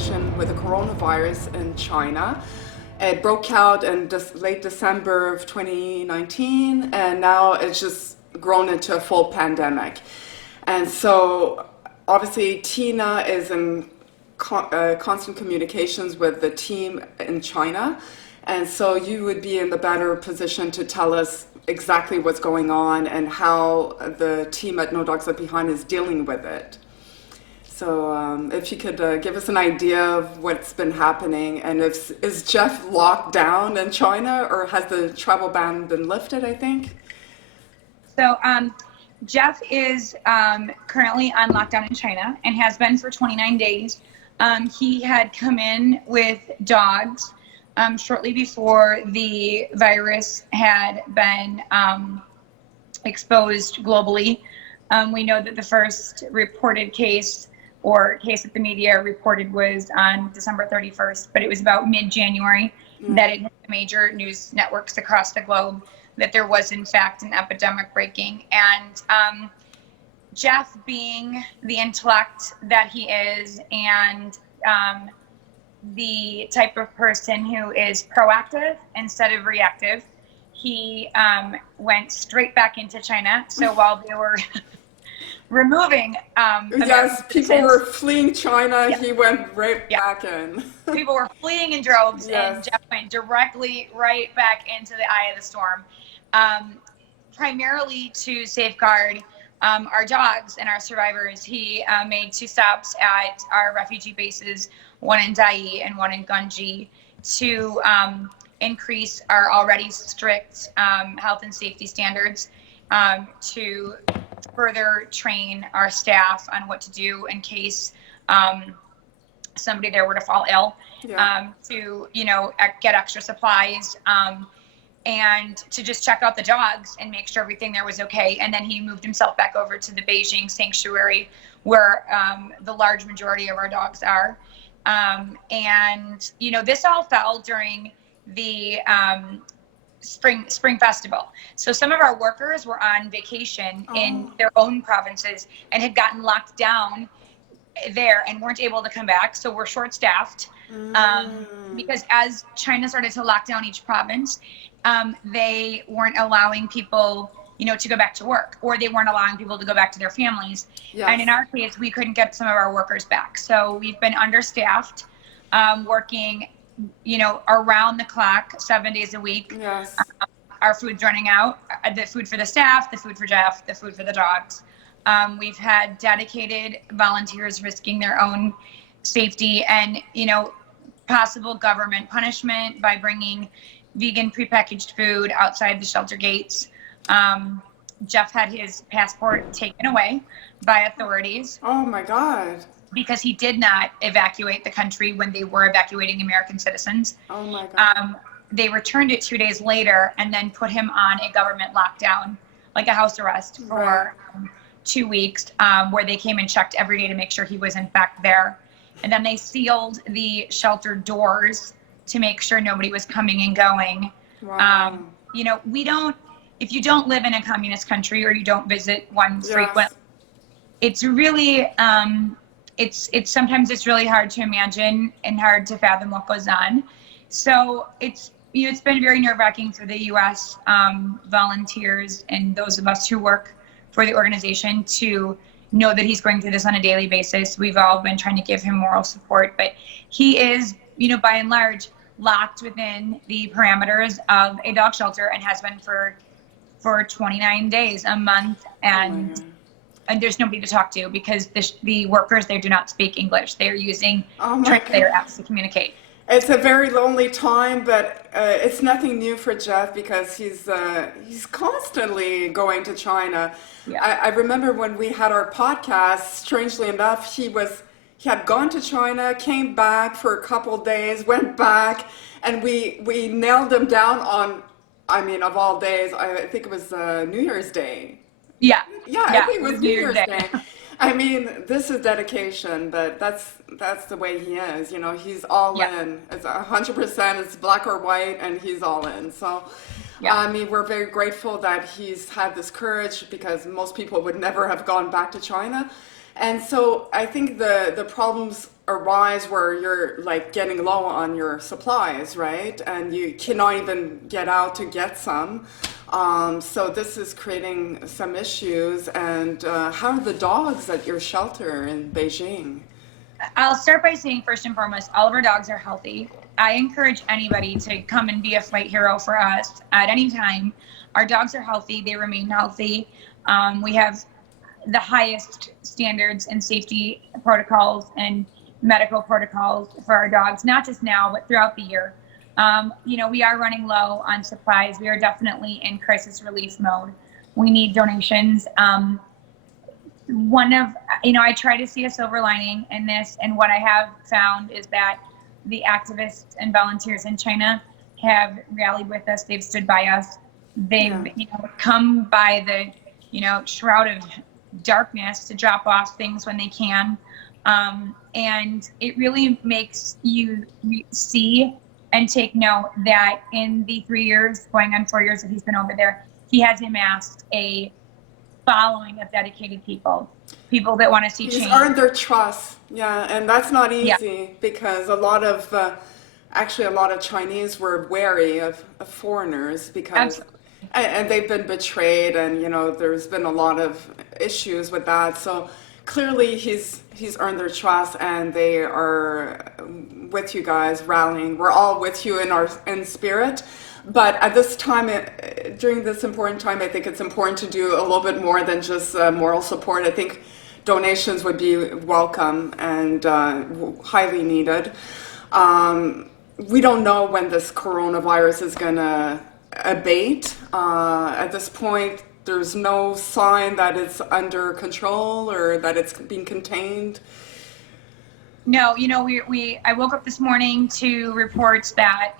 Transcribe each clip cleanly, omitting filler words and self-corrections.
situation with the coronavirus in China. It broke out in late December of 2019, and now it's just grown into a full pandemic. And so, obviously, Tina is in constant communications with the team in China. And so you would be in the better position to tell us exactly what's going on and how the team at No Dogs Left Behind is dealing with it. So if you could give us an idea of what's been happening, and is Jeff locked down in China, or has the travel ban been lifted, I think? So Jeff is currently on lockdown in China and has been for 29 days. He had come in with dogs shortly before the virus had been exposed globally. We know that the first reported case that the media reported was on December 31st, but it was about mid-January that it hit the major news networks across the globe that there was in fact an epidemic breaking. And Jeff, being the intellect that he is, and the type of person who is proactive instead of reactive, he went straight back into China. So while they were removing yes, people were fleeing China, he went right back in. People were fleeing in droves, yes. And Jeff went directly right back into the eye of the storm, primarily to safeguard our dogs and our survivors. He made 2 stops at our refugee bases, one in Dayi and one in Gongyi, to increase our already strict health and safety standards, to further train our staff on what to do in case somebody there were to fall ill, to get extra supplies, and to just check out the dogs and make sure everything there was okay. And then he moved himself back over to the Beijing sanctuary, where the large majority of our dogs are. And this all fell during the spring festival. So some of our workers were on vacation in their own provinces and had gotten locked down there and weren't able to come back. So we're short-staffed because as China started to lock down each province, they weren't allowing people, to go back to work, or they weren't allowing people to go back to their families. Yes. And in our case, we couldn't get some of our workers back. So we've been understaffed, working around the clock, 7 days a week. Yes. Our food's running out, the food for the staff, the food for Jeff, the food for the dogs. We've had dedicated volunteers risking their own safety and, possible government punishment by bringing vegan prepackaged food outside the shelter gates. Jeff had his passport taken away by authorities. Oh my God. Because he did not evacuate the country when they were evacuating American citizens. Oh my God. They returned it 2 days later and then put him on a government lockdown, like a house arrest for 2 weeks, where they came and checked every day to make sure he was in fact there. And then they sealed the shelter doors to make sure nobody was coming and going. Wow. If you don't live in a communist country or you don't visit one frequently, it's really, sometimes it's really hard to imagine and hard to fathom what goes on. So it's been very nerve-wracking for the U.S. Volunteers and those of us who work for the organization to know that he's going through this on a daily basis. We've all been trying to give him moral support, but he is, by and large, locked within the parameters of a dog shelter and has been for 29 days, a month, and there's nobody to talk to because the workers there do not speak English. They're using translator apps to communicate. It's a very lonely time, but it's nothing new for Jeff because he's constantly going to China. Yeah. I remember when we had our podcast, strangely enough, he had gone to China, came back for a couple of days, went back, and we nailed him down on, of all days, I think it was New Year's Day. Yeah. Yeah, I think it was New Year's Day. This is dedication, but that's the way he is. He's all in. It's 100%. It's black or white, and he's all in. So, we're very grateful that he's had this courage because most people would never have gone back to China. And so I think the problems arise where you're like getting low on your supplies, right? And you cannot even get out to get some. So this is creating some issues. And how are the dogs at your shelter in Beijing? I'll start by saying, first and foremost, all of our dogs are healthy. I encourage anybody to come and be a flight hero for us at any time. Our dogs are healthy, they remain healthy. We have the highest standards and safety protocols and medical protocols for our dogs, not just now, but throughout the year. We are running low on supplies. We are definitely in crisis relief mode. We need donations. I try to see a silver lining in this, and what I have found is that the activists and volunteers in China have rallied with us. They've stood by us. They've, come by the, shroud of darkness to drop off things when they can. And it really makes you see and take note that in the 3 years, going on 4 years that he's been over there, he has amassed a following of dedicated people that want to see change. He's earned their trust, yeah, and that's not easy Yeah. because a lot of Chinese were wary of foreigners because, Absolutely. and they've been betrayed, and there's been a lot of issues with that. So clearly, he's earned their trust, and they are with you guys, rallying. We're all with you in spirit. But at this time, during this important time, I think it's important to do a little bit more than just moral support. I think donations would be welcome and highly needed. We don't know when this coronavirus is going to abate. At this point, there's no sign that it's under control or that it's being contained. No, I woke up this morning to reports that,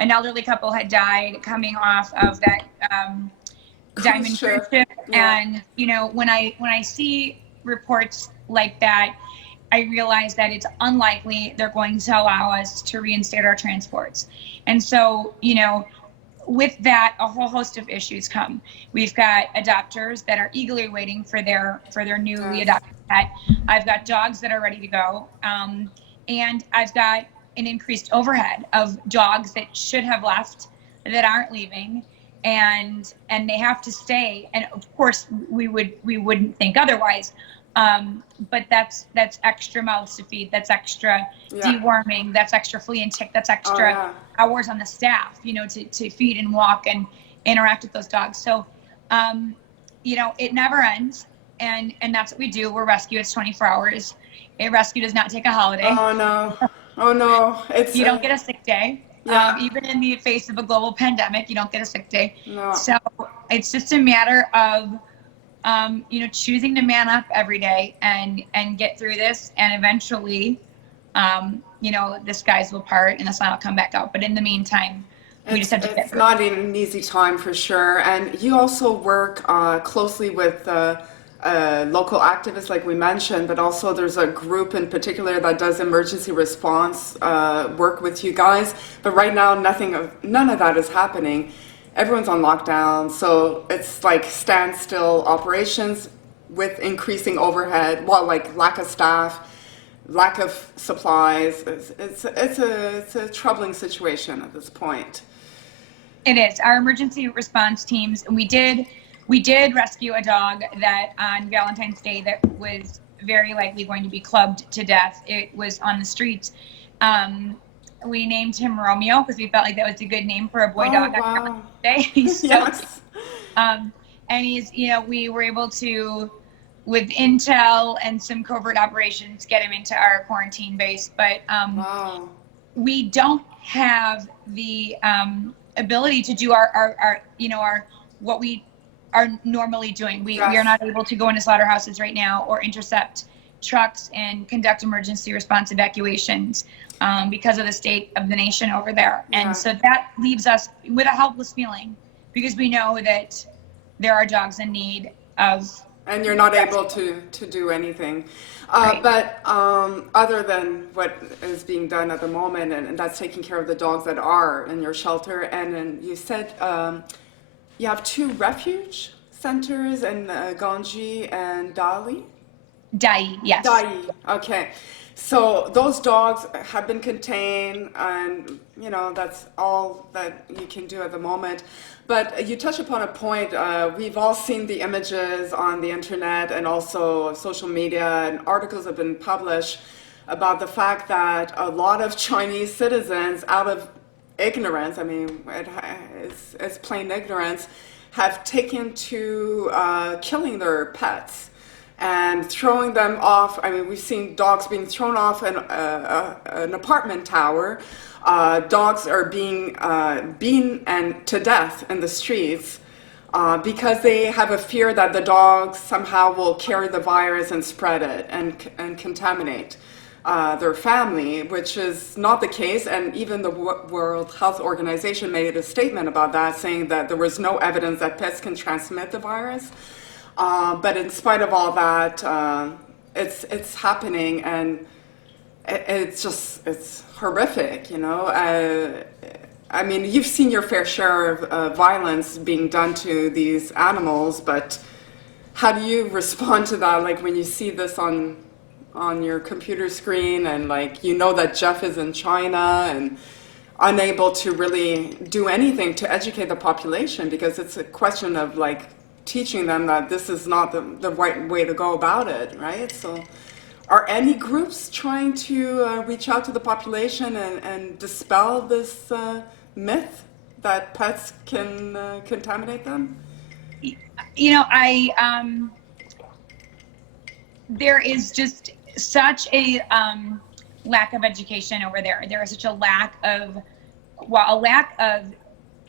an elderly couple had died coming off of that diamond cruise ship. Yeah. And, when I see reports like that, I realize that it's unlikely they're going to allow us to reinstate our transports. And so, with that, a whole host of issues come. We've got adopters that are eagerly waiting for their newly adopted pet. I've got dogs that are ready to go. And I've got an increased overhead of dogs that should have left that aren't leaving, and they have to stay. And of course, we wouldn't think otherwise. But that's extra mouths to feed. That's extra deworming. That's extra flea and tick. That's extra hours on the staff, to feed and walk and interact with those dogs. So, it never ends. And that's what we do. We're rescue. It's 24 hours. A rescue does not take a holiday. Oh no. You don't get a sick day. Yeah. Even in the face of a global pandemic, you don't get a sick day. No. So it's just a matter of, choosing to man up every day and get through this. And eventually, the skies will part and the sun will come back out. But in the meantime, we just have to get through. It's not an easy time for sure. And you also work closely with local activists, like we mentioned, but also there's a group in particular that does emergency response work with you guys. But right now, none of that is happening. Everyone's on lockdown, so it's like standstill operations with increasing overhead. Well, like lack of staff, lack of supplies. It's a troubling situation at this point. It is. Our emergency response teams, we did rescue a dog that on Valentine's Day that was very likely going to be clubbed to death. It was on the streets. We named him Romeo because we felt like that was a good name for a boy dog on Valentine's Day. So, Yes. and he's, we were able to, with intel and some covert operations, get him into our quarantine base. But we don't have the ability to do our what we are normally doing. We are not able to go into slaughterhouses right now or intercept trucks and conduct emergency response evacuations because of the state of the nation over there. And so that leaves us with a helpless feeling because we know that there are dogs in need of. And you're not able to do anything. Right. But other than what is being done at the moment, and that's taking care of the dogs that are in your shelter, and then you said you have 2 refuge centers in Gongyi and Dayi? Dayi, yes. Dayi. Okay. So those dogs have been contained, and that's all that you can do at the moment. But you touch upon a point. We've all seen the images on the internet and also social media, and articles have been published about the fact that a lot of Chinese citizens, out of ignorance, I mean, it's plain ignorance, have taken to killing their pets and throwing them off. I mean, we've seen dogs being thrown off an apartment tower. Dogs are being beaten and to death in the streets because they have a fear that the dogs somehow will carry the virus and spread it and contaminate their family, which is not the case. And even the World Health Organization made a statement about that, saying that there was no evidence that pets can transmit the virus. But in spite of all that, it's happening, and it's horrific, I mean, you've seen your fair share of violence being done to these animals, but how do you respond to that? Like when you see this on your computer screen, and that Jeff is in China and unable to really do anything to educate the population, because it's a question of teaching them that this is not the right way to go about it, right? So are any groups trying to reach out to the population and dispel this myth that pets can contaminate them? There is just such a lack of education over there. There is such a lack of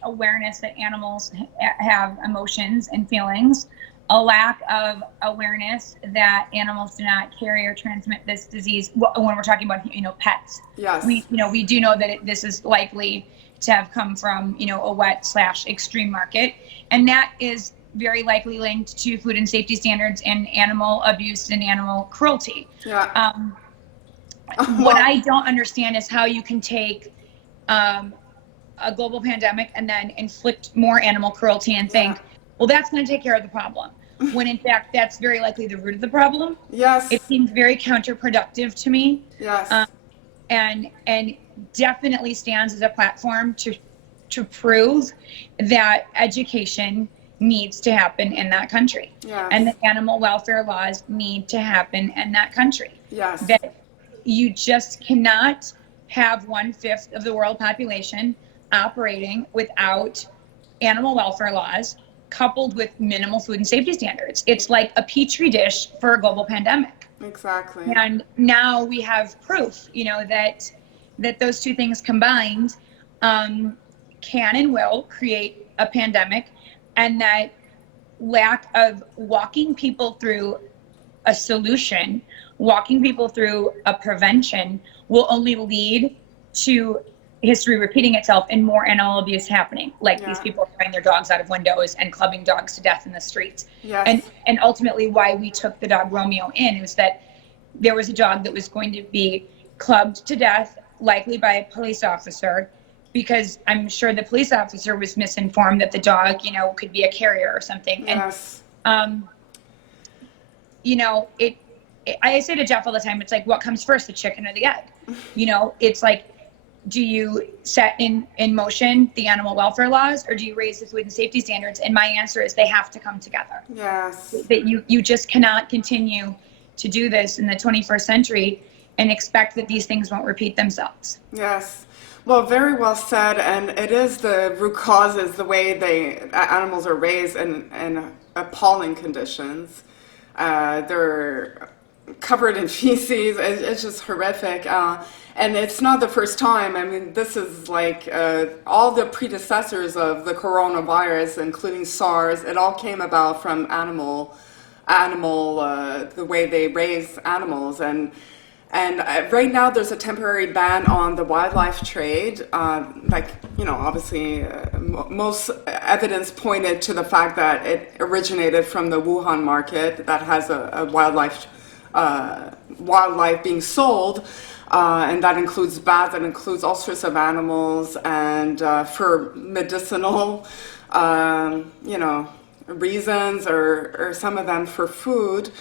awareness that animals have emotions and feelings, a lack of awareness that animals do not carry or transmit this disease. When we're talking about pets, Yes, we do know that this is likely to have come from a wet/extreme market, and that is very likely linked to food and safety standards and animal abuse and animal cruelty. yeah. What I don't understand is how you can take a global pandemic and then inflict more animal cruelty and think, well, that's going to take care of the problem, when in fact that's very likely the root of the problem. Yes. It seems very counterproductive to me. Yes. And definitely stands as a platform to prove that education needs to happen in that country. Yes. And that animal welfare laws need to happen in that country. Yes. That you just cannot have 1/5 of the world population operating without animal welfare laws coupled with minimal food and safety standards. It's like a petri dish for a global pandemic. Exactly. And now we have proof, that those two things combined can and will create a pandemic, and that lack of walking people through a solution, walking people through a prevention, will only lead to history repeating itself and more animal abuse happening, these people throwing their dogs out of windows and clubbing dogs to death in the streets. Yes. And ultimately why we took the dog Romeo in was that there was a dog that was going to be clubbed to death, likely by a police officer, because I'm sure the police officer was misinformed that the dog, could be a carrier or something. Yes. And, I say to Jeff all the time, it's like, what comes first, the chicken or the egg? It's like, do you set in motion the animal welfare laws, or do you raise the food and safety standards? And my answer is they have to come together. Yes. That you just cannot continue to do this in the 21st century and expect that these things won't repeat themselves. Yes. Well, very well said. And it is the root causes, the way animals are raised in appalling conditions. They're covered in feces. It's just horrific. And it's not the first time. I mean, this is all the predecessors of the coronavirus, including SARS. It all came about from animal, the way they raise animals. And right now there's a temporary ban on the wildlife trade. Obviously, most evidence pointed to the fact that it originated from the Wuhan market that has a wildlife being sold. And that includes bats, that includes all sorts of animals, and for medicinal, reasons, or some of them for food.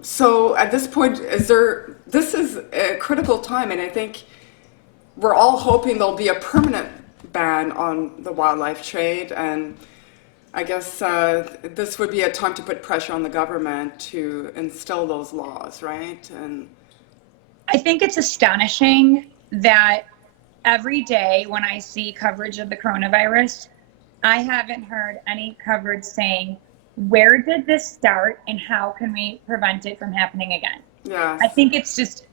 So at this point, this is a critical time, and I think we're all hoping there'll be a permanent ban on the wildlife trade, and I guess this would be a time to put pressure on the government to instill those laws, right? And I think it's astonishing that every day when I see coverage of the coronavirus, I haven't heard any coverage saying, where did this start and how can we prevent it from happening again? yes, I think it's just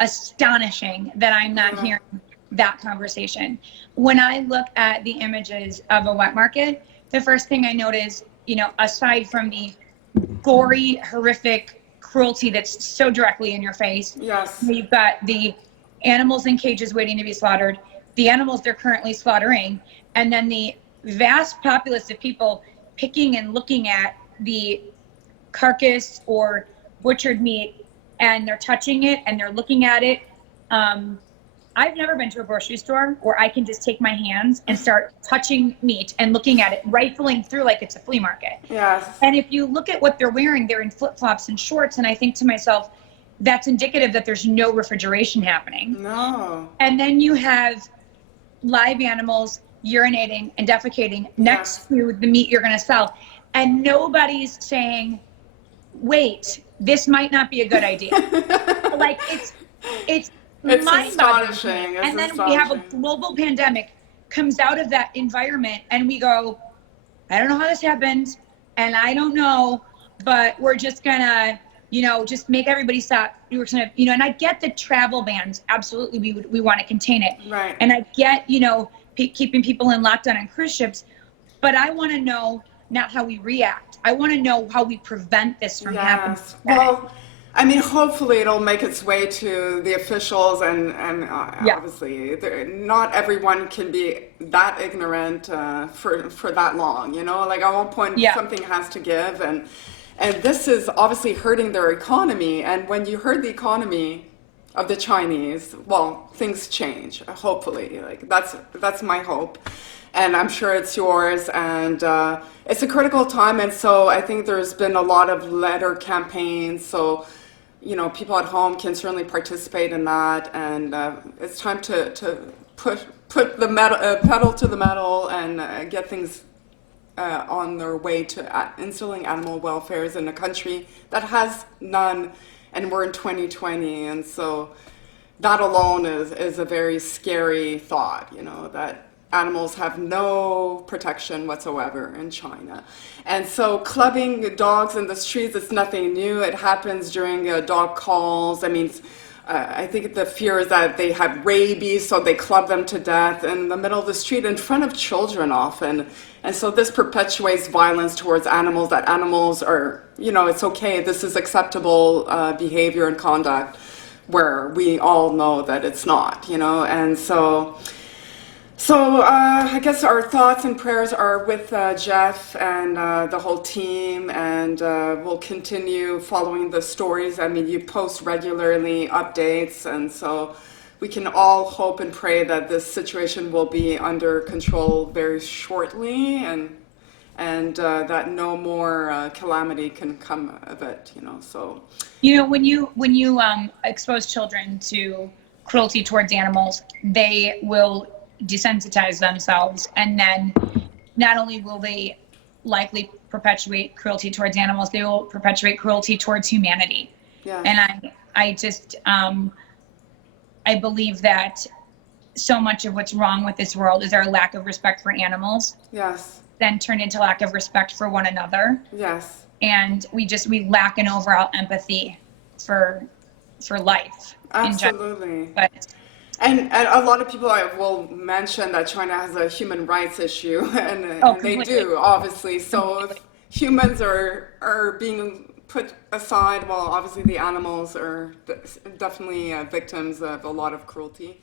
astonishing that I'm not hearing that conversation. When I look at the images of a wet market, the first thing I notice, aside from the gory, horrific cruelty that's so directly in your face, yes, you've got the animals in cages waiting to be slaughtered, the animals they're currently slaughtering, and then the vast populace of people picking and looking at the carcass or butchered meat, and they're touching it and they're looking at it. I've never been to a grocery store where I can just take my hands and start touching meat and looking at it, rifling through like it's a flea market. yes, And if you look at what they're wearing, they're in flip-flops and shorts, and I think to myself, that's indicative that there's no refrigeration happening. no, And then you have live animals urinating and defecating next to the meat you're going to sell. And nobody's saying, wait, this might not be a good idea. Like it's astonishing. It's And then astonishing. we have a global pandemic comes out of that environment and we go, I don't know how this happened and I don't know, but we're just gonna, just make everybody stop. We're gonna, and I get the travel bans. Absolutely. We want to contain it. Right. And I get, keeping people in lockdown on cruise ships, but I want to know not how we react. I want to know how we prevent this from happening. Well, I mean, hopefully it'll make its way to the officials, and obviously, not everyone can be that ignorant for that long. Like at one point, something has to give, and this is obviously hurting their economy. And when you hurt the economy of the Chinese, well, things change. Hopefully, like that's my hope. And I'm sure it's yours, and it's a critical time, and so I think there's been a lot of letter campaigns, so people at home can certainly participate in that, and it's time to put the pedal to the metal and get things on their way to instilling animal welfare in a country that has none, and we're in 2020, and so that alone is a very scary thought, that animals have no protection whatsoever in China. And so clubbing dogs in the streets is nothing new. It happens during dog calls. I mean, I think the fear is that they have rabies, so they club them to death in the middle of the street in front of children often. And so this perpetuates violence towards animals, that animals are, it's okay, this is acceptable behavior and conduct, where we all know that it's not, and so I guess our thoughts and prayers are with Jeff and the whole team, and we'll continue following the stories. I mean, you post regularly updates, and so we can all hope and pray that this situation will be under control very shortly, and that no more calamity can come of it. So. When you expose children to cruelty towards animals, they will desensitize themselves, and then not only will they likely perpetuate cruelty towards animals, they will perpetuate cruelty towards humanity. Yes. And I just I believe that so much of what's wrong with this world is our lack of respect for animals. Yes. Then turned into lack of respect for one another. Yes. And we lack an overall empathy for life. Absolutely. But And a lot of people will mention that China has a human rights issue, and they do, obviously. So if humans are being put aside, well, obviously the animals are definitely victims of a lot of cruelty.